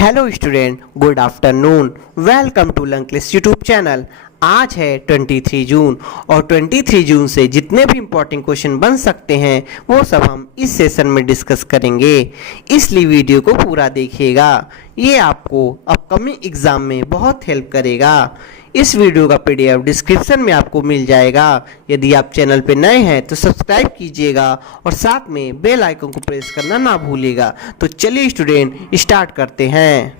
Hello student, good afternoon. Welcome to Lanklist YouTube channel. आज है 23 जून और 23 जून से जितने भी इम्पोर्टेंट क्वेश्चन बन सकते हैं वो सब हम इस सेशन में डिस्कस करेंगे, इसलिए वीडियो को पूरा देखिएगा। ये आपको अपकमिंग एग्ज़ाम में बहुत हेल्प करेगा। इस वीडियो का पीडीएफ डिस्क्रिप्शन में आपको मिल जाएगा। यदि आप चैनल पर नए हैं तो सब्सक्राइब कीजिएगा और साथ में बेल आइकन को प्रेस करना ना भूलिएगा। तो चलिए स्टूडेंट स्टार्ट करते हैं।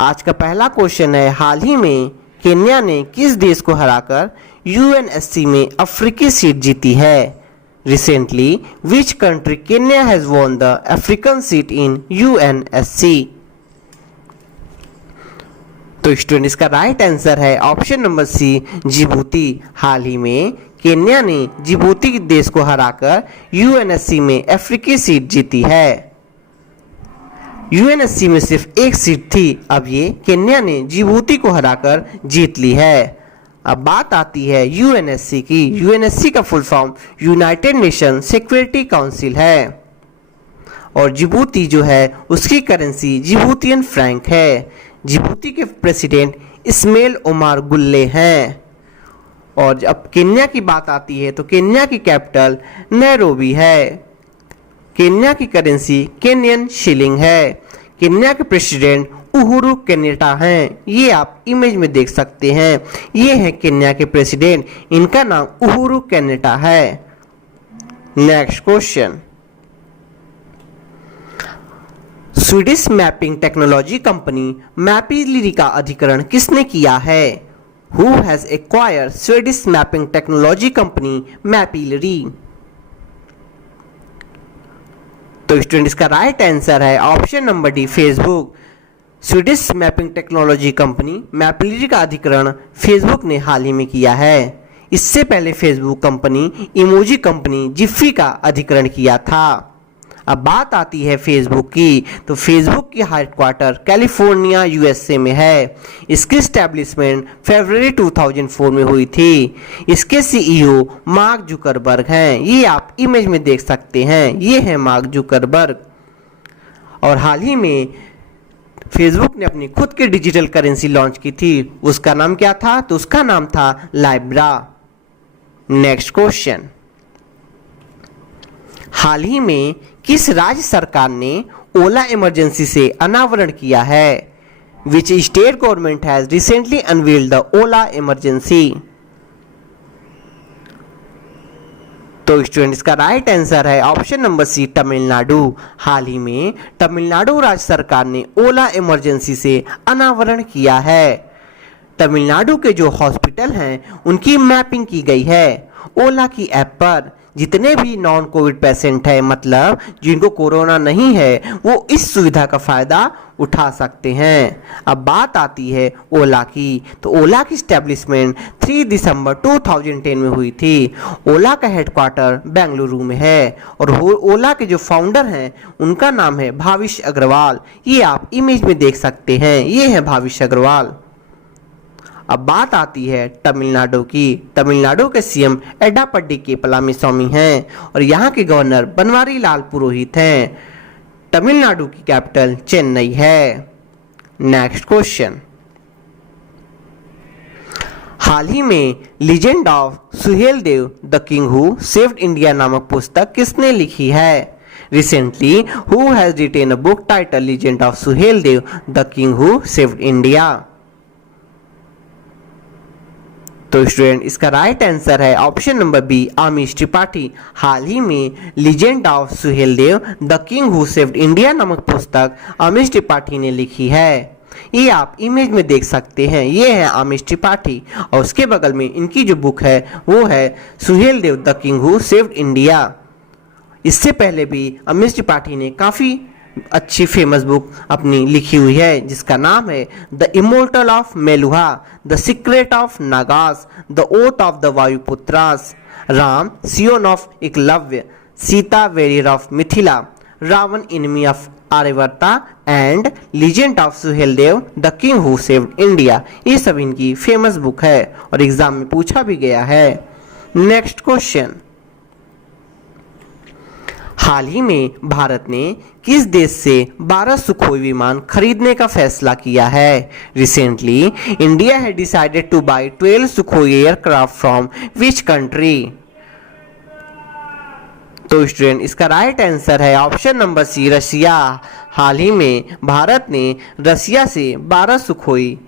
आज का पहला क्वेश्चन है, हाल ही में केन्या ने किस देश को हराकर यूएनएससी में अफ्रीकी सीट जीती है? Recently which country Kenya has won the African seat in UNSC? तो स्टूडेंट इसका राइट आंसर है ऑप्शन नंबर सी, जिबूती। हाल ही में केन्या ने जिबूती देश को हराकर यूएनएससी में अफ्रीकी सीट जीती है। यूएनएससी में सिर्फ एक सीट थी, अब ये केन्या ने जिबूती को हराकर जीत ली है। अब बात आती है यूएनएससी की। यूएनएससी का full form United nation security council है और जिबूती जो है उसकी करेंसी जिबूतियन फ्रैंक है। जिबूती के प्रेसिडेंट इस्माइल ओमार गुल्ले हैं। और अब केन्या की बात आती है तो केन्या की कैपिटल नैरोबी है। केन्या की करेंसी केन्यन शिलिंग है। केन्या के प्रेसिडेंट उहुरु केन्याटा हैं। ये आप इमेज में देख सकते हैं, ये है केन्या के प्रेसिडेंट, इनका नाम उहुरु केन्याटा है। Next question, Swedish mapping technology company Mapillary का अधिग्रहण किसने किया है? Who has acquired Swedish mapping technology company मैपिलरी? तो स्टूडेंट इसका राइट आंसर है option number D, Facebook. Swedish mapping technology company Mapillary का अधिग्रहण फेसबुक ने हाल ही में किया है। इससे पहले फेसबुक कंपनी इमोजी कंपनी जिफ्फी का अधिग्रहण किया था। अब बात आती है फेसबुक की, तो फेसबुक की हेडक्वार्टर कैलिफोर्निया यूएसए में है। इसकी एस्टैब्लिशमेंट फरवरी 2004 में हुई थी। इसके सीईओ मार्क जुकरबर्ग हैं। ये आप इमेज में देख सकते हैं, ये है मार्क जुकरबर्ग। और हाल ही में फेसबुक ने अपनी खुद की डिजिटल करेंसी लॉन्च की थी। उसका नाम क्या था? तो उसका नाम था लाइब्रा। नेक्स्ट क्वेश्चन, हाल ही में किस राज्य सरकार ने ओला इमरजेंसी से अनावरण किया है? Which state government has recently unveiled the Ola emergency? तो स्टूडेंट इसका राइट आंसर है ऑप्शन नंबर सी, तमिलनाडु। हाल ही में तमिलनाडु राज्य सरकार ने ओला इमरजेंसी से अनावरण किया है। तमिलनाडु के जो हॉस्पिटल हैं उनकी मैपिंग की गई है। ओला की ऐप पर जितने भी नॉन कोविड पेशेंट हैं, मतलब जिनको कोरोना नहीं है, वो इस सुविधा का फ़ायदा उठा सकते हैं। अब बात आती है ओला की, तो ओला की स्टैब्लिशमेंट 3 दिसंबर 2010 में हुई थी। ओला का हेडक्वार्टर बेंगलुरु में है और ओला के जो फाउंडर हैं उनका नाम है भाविश अग्रवाल। ये आप इमेज में देख सकते हैं, ये है भाविश अग्रवाल। अब बात आती है तमिलनाडु की। तमिलनाडु के सीएम एडापड्डी के पलानीस्वामी हैं और यहाँ के गवर्नर बनवारी लाल पुरोहित हैं। तमिलनाडु की कैपिटल चेन्नई है। नेक्स्ट क्वेश्चन, हाल ही में legend of Suheldev the king who saved India नामक पुस्तक किसने लिखी है? Recently who has retain a book title legend of Suheldev the king who saved India? तो स्टूडेंट इसका राइट आंसर है ऑप्शन नंबर बी, आमिश त्रिपाठी। हाल ही में legend of Suheldev the king who saved India नामक पुस्तक आमिश त्रिपाठी ने लिखी है। ये आप इमेज में देख सकते हैं, ये है आमिश त्रिपाठी और उसके बगल में इनकी जो बुक है वो है Suheldev the king who saved India. इससे पहले भी आमिश त्रिपाठी ने काफ़ी अच्छी फेमस बुक अपनी लिखी हुई है जिसका नाम है the immortal of Meluha, the secret of Nagas, the oath of the Vayuputras, Ram scion of Eklavya, Sita warrior of Mithila, Raavan enemy of Aryavarta and legend of Suheldev the king who saved India. ये सब इनकी फेमस बुक है और एग्जाम में पूछा भी गया है। नेक्स्ट क्वेश्चन, हाल ही में भारत ने किस देश से 12 सुखोई विमान खरीदने का फैसला किया है? Recently India has decided to buy 12 Sukhoi aircraft from which country? तो स्टूडेंट इसका राइट आंसर है ऑप्शन नंबर सी, रशिया। हाल ही में भारत ने रशिया से 12 सुखोई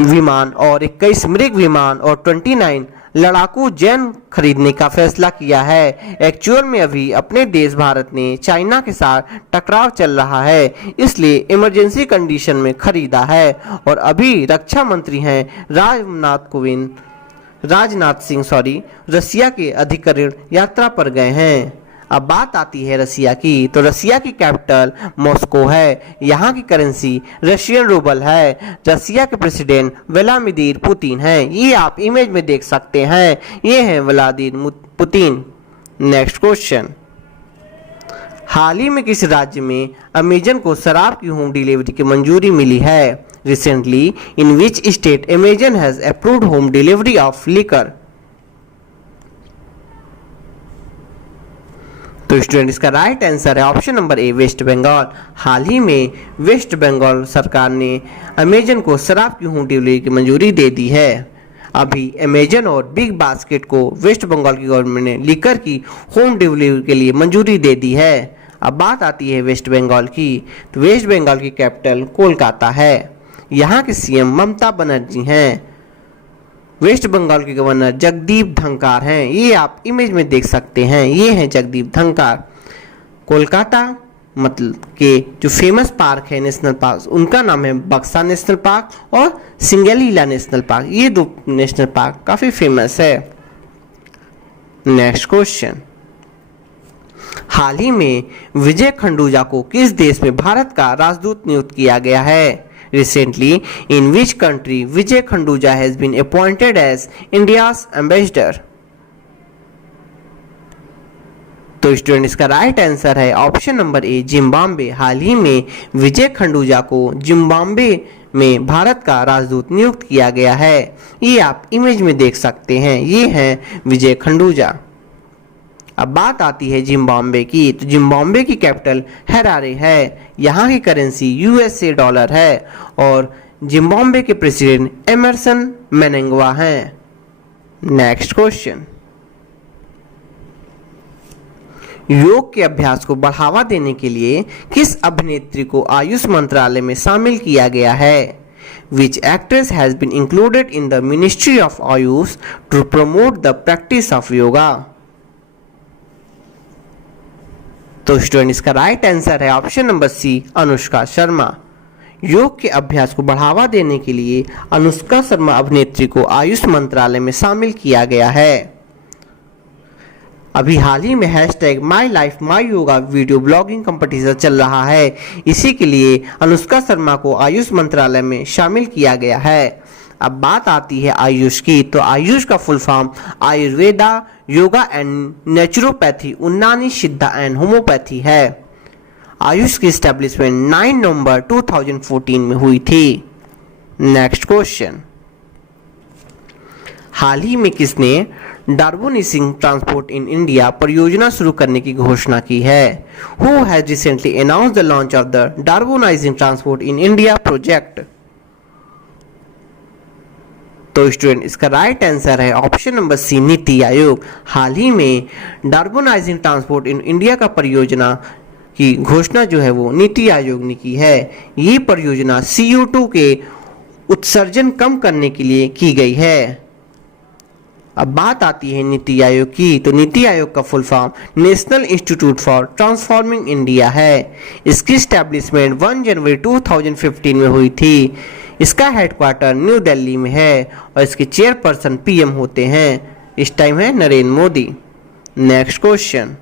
विमान और 21 मृग विमान और 29 लड़ाकू जेट खरीदने का फैसला किया है। एक्चुअल में अभी अपने देश भारत ने चाइना के साथ टकराव चल रहा है, इसलिए इमरजेंसी कंडीशन में खरीदा है। और अभी रक्षा मंत्री हैं राजनाथ सिंह रसिया के अधिकृत यात्रा पर गए हैं। अब बात आती है रसिया की, तो रसिया की कैपिटल मॉस्को है। यहाँ की करेंसी रशियन रूबल है। रसिया के प्रेसिडेंट व्लादिमीर पुतिन हैं। ये आप इमेज में देख सकते हैं, ये हैं व्लादिमीर पुतिन। नेक्स्ट क्वेश्चन, हाल ही में किस राज्य में अमेजन को शराब की होम डिलीवरी की मंजूरी मिली है? Recently in which state Amazon has approved home delivery of liquor? तो स्टूडेंट इसका राइट आंसर है option number A, West Bengal. हाल ही में वेस्ट बंगाल सरकार ने अमेजन को शराब की होम डिलीवरी की मंजूरी दे दी है। अभी अमेजन और बिग बास्केट को वेस्ट बंगाल की गवर्नमेंट ने लिकर की होम डिलीवरी के लिए मंजूरी दे दी है। अब बात आती है वेस्ट बंगाल की, तो वेस्ट बंगाल की कैपिटल कोलकाता है। यहाँ के सीएम ममता बनर्जी हैं। वेस्ट बंगाल के गवर्नर जगदीप धनखड़ हैं। ये आप इमेज में देख सकते हैं, ये हैं जगदीप धनखड़। कोलकाता मतलब के जो फेमस पार्क है नेशनल पार्क, उनका नाम है बक्सा नेशनल पार्क और सिंगलीला नेशनल पार्क। ये दो नेशनल पार्क काफी फेमस है। नेक्स्ट क्वेश्चन, हाल ही में विजय खंडूजा को किस देश में भारत का राजदूत नियुक्त किया गया है? Recently, in which country Vijay Khanduja has been appointed as India's ambassador? तो स्टूडेंट इसका राइट आंसर है ऑप्शन नंबर ए, जिम्बाब्वे। हाल ही में विजय खंडूजा को जिम्बाब्वे में भारत का राजदूत नियुक्त किया गया है। ये आप इमेज में देख सकते हैं, ये हैं विजय खंडूजा। अब बात आती है जिम्बाब्वे की, तो जिम्बाब्वे की कैपिटल हरारे है। यहाँ की करेंसी यूएसए डॉलर है और जिम्बाब्वे के प्रेसिडेंट एमरसन मैनंगवा हैं। नेक्स्ट क्वेश्चन, योग के अभ्यास को बढ़ावा देने के लिए किस अभिनेत्री को आयुष मंत्रालय में शामिल किया गया है? Which actress has been included in the Ministry of Ayush to promote the practice of yoga? तो स्टूडेंट इसका राइट आंसर है option number C, Anushka Sharma. योग के अभ्यास को बढ़ावा देने के लिए अनुष्का शर्मा अभिनेत्री को आयुष मंत्रालय में शामिल किया गया है। अभी हाल ही में hashtag my life my yoga video blogging competition चल रहा है। इसी के लिए अनुष्का शर्मा को आयुष मंत्रालय में शामिल किया गया है। अब बात आती है आयुष की, तो आयुष का full form Ayurveda, yoga and naturopathy, Unani Siddha and homeopathy है। आयुष की एस्टेब्लिशमेंट 9 नवंबर 2014 में हुई थी। नेक्स्ट क्वेश्चन, हाल ही में किसने डार्बोनाइजिंग ट्रांसपोर्ट इन इंडिया परियोजना शुरू करने की घोषणा की है? Who has recently announced the launch of the decarbonising transport in India project? तो स्टूडेंट इसका राइट आंसर है option number C, NITI Aayog. हाल ही में डार्बोनाइजिंग ट्रांसपोर्ट इन इंडिया का परियोजना की घोषणा जो है वो नीति आयोग ने की है। ये परियोजना CO2 के उत्सर्जन कम करने के लिए की गई है। अब बात आती है नीति आयोग की, तो नीति आयोग का full form national institute for transforming India है। इसकी एस्टेब्लिशमेंट 1 जनवरी 2015 में हुई थी। इसका हेडक्वार्टर न्यू दिल्ली में है और इसके चेयरपर्सन PM होते हैं। इस टाइम है नरेंद्र मोदी। नेक्स्ट क्वेश्चन,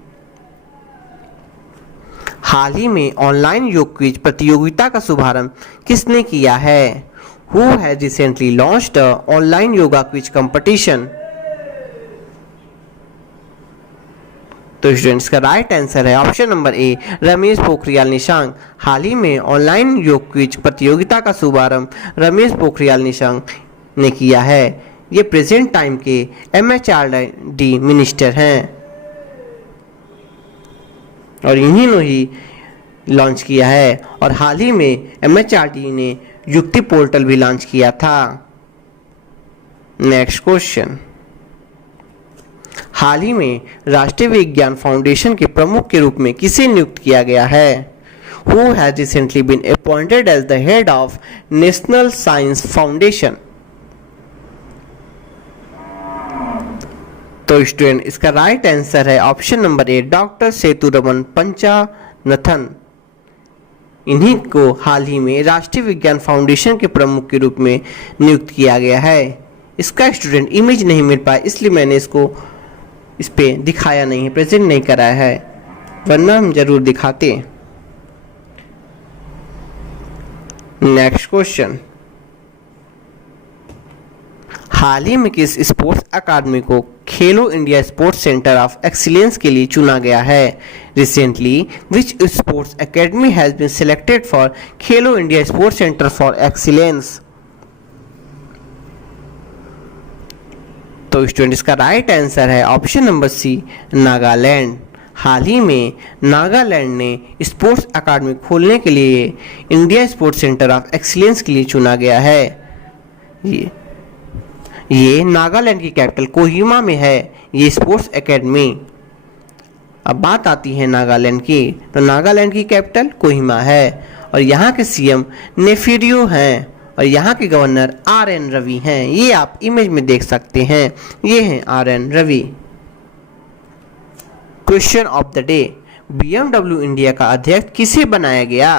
हाल ही में ऑनलाइन योग क्विज प्रतियोगिता का शुभारंभ किसने किया है? Who has recently launched the online yoga quiz competition? तो स्टूडेंट्स का राइट आंसर है option number A, Ramesh Pokhriyal Nishank. हाल ही में ऑनलाइन योग क्विज प्रतियोगिता का शुभारंभ रमेश पोखरियाल निशंक ने किया है। ये प्रेजेंट टाइम के MHRD मिनिस्टर हैं। और इन्हीं ही लॉन्च किया है। और हाल ही में MHRD ने युक्ति पोर्टल भी लॉन्च किया था। नेक्स्ट क्वेश्चन, हाल ही में राष्ट्रीय विज्ञान फाउंडेशन के प्रमुख के रूप में किसे नियुक्त किया गया है? Who has recently been appointed as the head of National Science Foundation? तो स्टूडेंट इसका राइट आंसर है option number A, doctor Sethuraman Panchanathan. इन्हीं को हाल ही में राष्ट्रीय विज्ञान फाउंडेशन के प्रमुख के रूप में नियुक्त किया गया है। इसका स्टूडेंट इमेज नहीं मिल पाया, इसलिए मैंने इसको इस पे दिखाया नहीं है, प्रेजेंट नहीं कराया है, वरना हम जरूर दिखाते। नेक्स्ट क्वेश्चन, हाल ही में किस स्पोर्ट्स अकादमी को Khelo India sports centre of excellence के लिए चुना गया है? Recently which sports academy has been selected for Khelo India sports centre for excellence? तो स्टूडेंट इसका राइट आंसर है ऑप्शन नंबर सी, नागालैंड। हाल ही में नागालैंड ने स्पोर्ट्स अकादमी खोलने के लिए India sports centre of excellence के लिए चुना गया है। ये नागालैंड की कैपिटल कोहिमा में है ये स्पोर्ट्स एकेडमी। अब बात आती है नागालैंड की, तो नागालैंड की कैपिटल कोहिमा है और यहाँ के सीएम नेफिरियो हैं और यहाँ के गवर्नर RN रवि हैं। ये आप इमेज में देख सकते हैं, ये हैं RN Ravi. Question of the day, BMW India का अध्यक्ष किसे बनाया गया?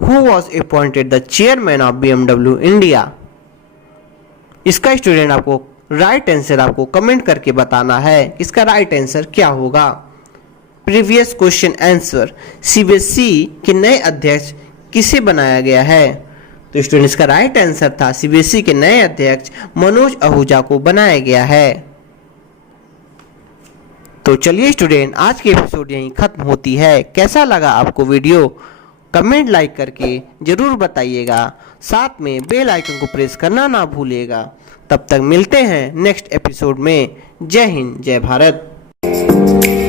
Who was appointed the chairman of BMW India? इसका स्टूडेंट आपको राइट आंसर आपको कमेंट करके बताना है, इसका राइट आंसर क्या होगा। प्रीवियस क्वेश्चन आंसर, CBSE के नए अध्यक्ष किसे बनाया गया है? तो स्टूडेंट इसका राइट आंसर था CBSE के नए अध्यक्ष मनोज आहूजा को बनाया गया है। तो चलिए स्टूडेंट, आज की एपिसोड यहीं खत्म होती है। कैसा लगा आपको वीडियो? कमेंट लाइक करके जरूर बताइएगा, साथ में बेल आइकन को प्रेस करना ना भूलिएगा। तब तक मिलते हैं नेक्स्ट एपिसोड में। जय हिंद, जय भारत।